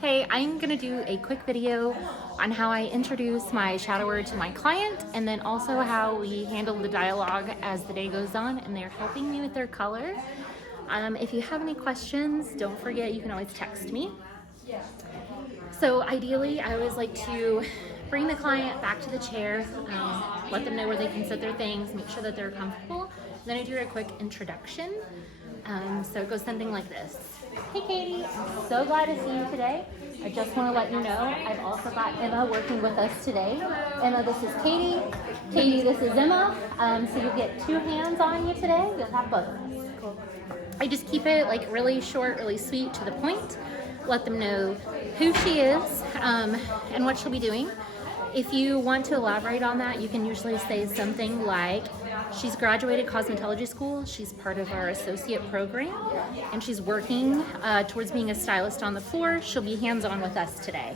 Hey, I'm gonna do a quick video on how I introduce my shadower to my client, and then also how we handle the dialogue as the day goes on and they're helping me with their color. If you have any questions, don't forget you can always text me. So ideally, I always like to bring the client back to the chair, let them know where they can sit their things, make sure that they're comfortable. Then I do a quick introduction. So it goes something like this. Hey Katie, I'm so glad to see you today. I just want to let you know I've also got Emma working with us today. Emma, this is Katie. Katie, this is Emma. So you'll get two hands on you today. You'll have both of us. Cool. I just keep it like really short, really sweet, to the point. Let them know who she is and what she'll be doing. If you want to elaborate on that, you can usually say something like, she's graduated cosmetology school, she's part of our associate program, and she's working towards being a stylist on the floor. She'll be hands-on with us today.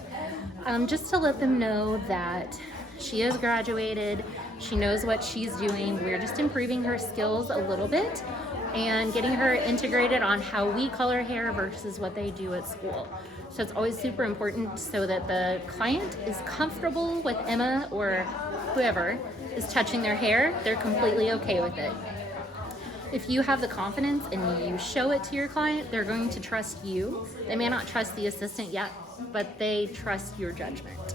Just to let them know that she is graduated, she knows what she's doing. We're just improving her skills a little bit and getting her integrated on how we color hair versus what they do at school. So it's always super important so that the client is comfortable with Emma or whoever is touching their hair. They're completely okay with it. If you have the confidence and you show it to your client, they're going to trust you. They may not trust the assistant yet, but they trust your judgment.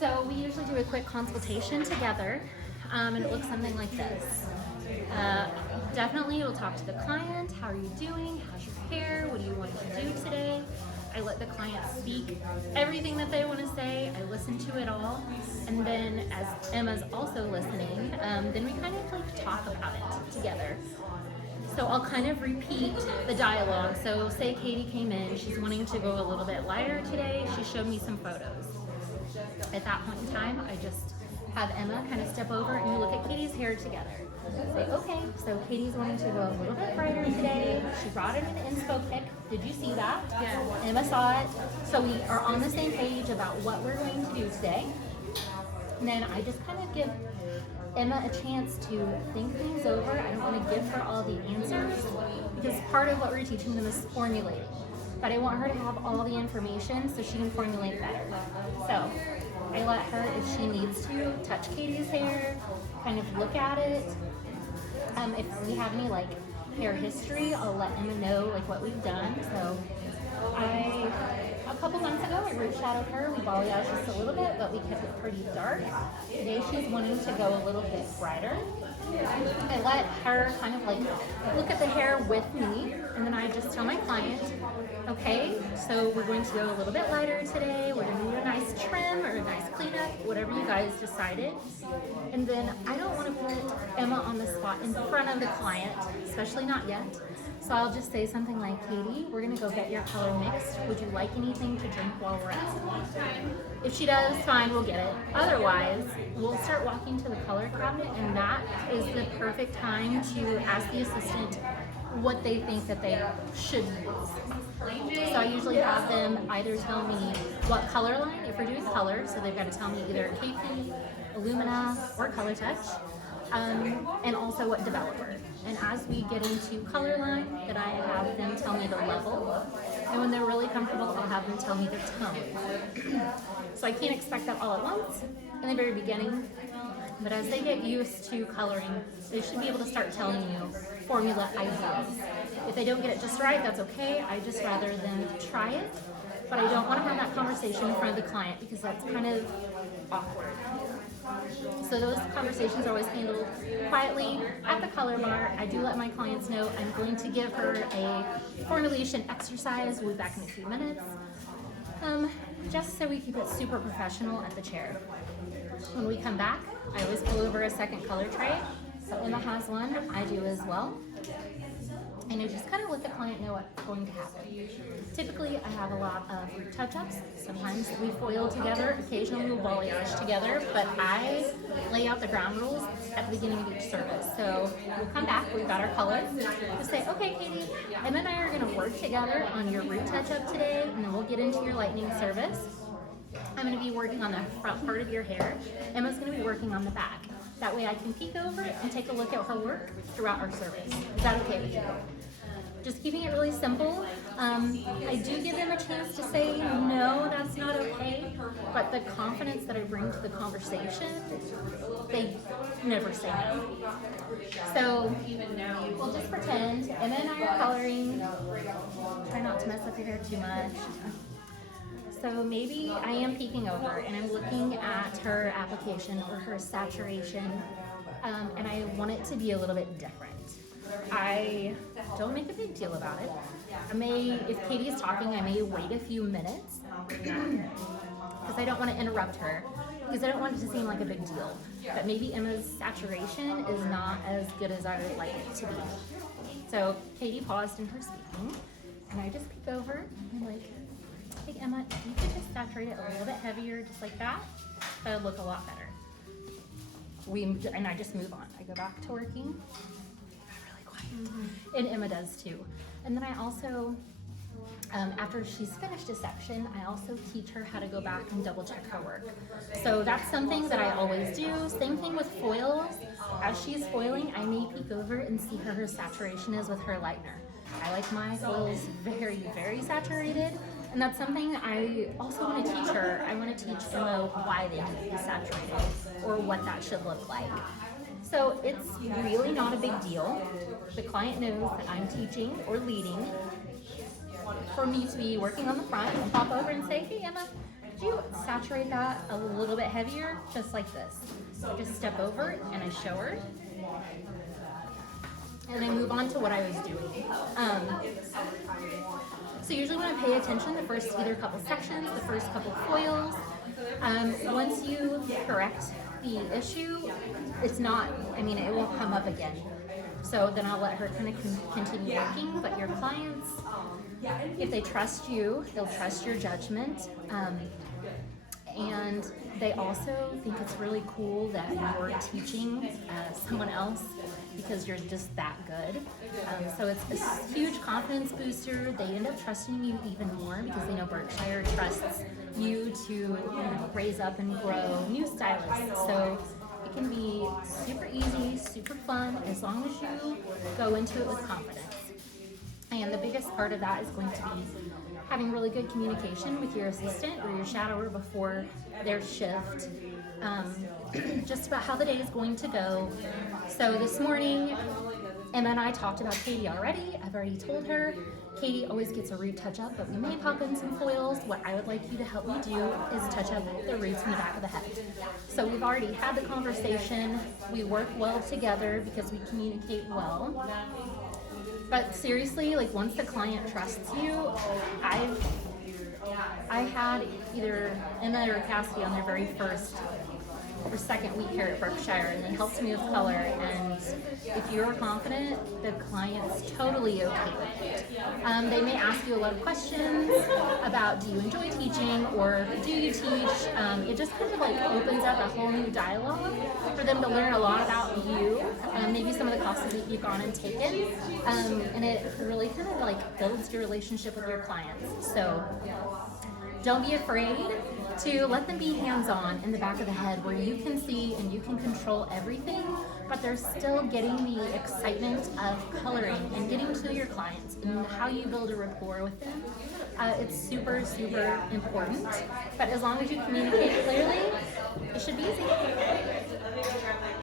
So we usually do a quick consultation together, and it looks something like this. Definitely we'll talk to the client. How are you doing? How's your hair? What do you want to do today? I let the client speak everything that they want to say. I listen to it all. And then as Emma's also listening, then we kind of like talk about it together. So I'll kind of repeat the dialogue. So say Katie came in, she's wanting to go a little bit lighter today. She showed me some photos. At that point in time, I just have Emma kind of step over and you look at Katie's hair together. Say, okay, so Katie's wanting to go a little bit brighter today. She brought in an inspo pic. Did you see that? Yeah. Emma saw it. So we are on the same page about what we're going to do today. And then I just kind of give Emma a chance to think things over. I don't want to give her all the answers because part of what we're teaching them is formulating. But I want her to have all the information so she can formulate better. So I let her, if she needs to, touch Katie's hair, kind of look at it. If we have any like hair history, I'll let Emma know like what we've done. So a couple months ago, I root shadowed her. We balayaged just a little bit, but we kept it pretty dark. Today she's wanting to go a little bit brighter. I let her kind of like look at the hair with me, and then I just tell my client, okay, so we're going to go a little bit lighter today. We're going to do a nice trim or a nice cleanup, whatever you guys decided. And then I don't want to put Emma on the spot in front of the client, especially not yet. So I'll just say something like, Katie, we're gonna go get your color mixed. Would you like anything to drink while we're at it? If she does, fine, we'll get it. Otherwise, we'll start walking to the color cabinet, and that is the perfect time to ask the assistant what they think that they should use. So I usually have them either tell me what color line, if we're doing color, so they've got to tell me either KP, Illumina, or Color Touch, and also what developer. And as we get into color line, then I have them tell me the level. And when they're really comfortable, I'll have them tell me the tone. So I can't expect that all at once in the very beginning. But as they get used to coloring, they should be able to start telling you formula ideas. If they don't get it just right, that's okay. I just rather them try it. But I don't want to have that conversation in front of the client because that's kind of awkward. So those conversations are always handled quietly at the color bar. I do let my clients know I'm going to give her a formulation exercise. We'll be back in a few minutes. Just so we keep it super professional at the chair. When we come back, I always pull over a second color tray. So Emma has one, I do as well. And I just kind of let the client know what's going to happen. Typically, I have a lot of root touch-ups. Sometimes we foil together, occasionally we'll balayage together, but I lay out the ground rules at the beginning of each service. So we'll come back, we've got our color. We'll say, okay, Katie, Emma and I are gonna work together on your root touch-up today, and then we'll get into your lightning service. I'm gonna be working on the front part of your hair. Emma's gonna be working on the back. That way I can peek over it and take a look at her work throughout our service. Is that okay with you? just keeping it really simple. I do give them a chance to say, no, that's not okay, but the confidence that I bring to the conversation, they never say no. So we'll just pretend, and then I'm coloring. Try not to mess up your hair too much. So maybe I am peeking over and I'm looking at her application or her saturation, and I want it to be a little bit different. I don't make a big deal about it. If Katie is talking, I may wait a few minutes because I don't want to interrupt her, because I don't want it to seem like a big deal. But maybe Emma's saturation is not as good as I would like it to be. So Katie paused in her speaking, and I just peek over and I'm like, hey Emma, you could just saturate it a little bit heavier, just like that. That would look a lot better. And I just move on. I go back to working. Really quiet. And Emma does too. And then I also, after she's finished a section, I also teach her how to go back and double check her work. So that's something that I always do. Same thing with foils. As she's foiling, I may peek over and see how her saturation is with her lightener. I like my foils very, very saturated. And that's something I also want to teach her. I want to teach Emma why they need to be saturated or what that should look like. So it's really not a big deal. The client knows that I'm teaching or leading. For me to be working on the front and pop over and say, hey Emma, could you saturate that a little bit heavier? Just like this. So I just step over and I show her. And I move on to what I was doing. So usually when I pay attention, the first either couple sections, the first couple foils, once you correct the issue, it won't come up again. So then I'll let her kind of continue working, but your clients, if they trust you, they'll trust your judgment. And they also think it's really cool that you're teaching someone else because you're just that good. So it's a huge confidence booster. They end up trusting you even more because they know Berkshire trusts you to raise up and grow new stylists. So it can be super easy, super fun, as long as you go into it with confidence. And the biggest part of that is going to be having really good communication with your assistant or your shadower before their shift, just about how the day is going to go. So this morning, Emma and I talked about Katie already. I've already told her, Katie always gets a root touch up, but we may pop in some foils. What I would like you to help me do is touch up the roots in the back of the head. So we've already had the conversation. We work well together because we communicate well. But seriously, like once the client trusts you, I had either Emma or Cassie on their very first or second week here at Berkshire, and they helped me with color. And if you're confident, the client's totally okay with it. They may ask you a lot of questions about, do you enjoy teaching, or do you teach? It just kind of like opens up a whole new dialogue for them to learn a lot about you, maybe some of the classes that you've gone and taken, and it really kind of like builds your relationship with your clients. So don't be afraid to let them be hands-on in the back of the head where you can see and you can control everything, but they're still getting the excitement of coloring and getting to know your clients and how you build a rapport with them. It's super, super important, but as long as you communicate clearly, it should be easy.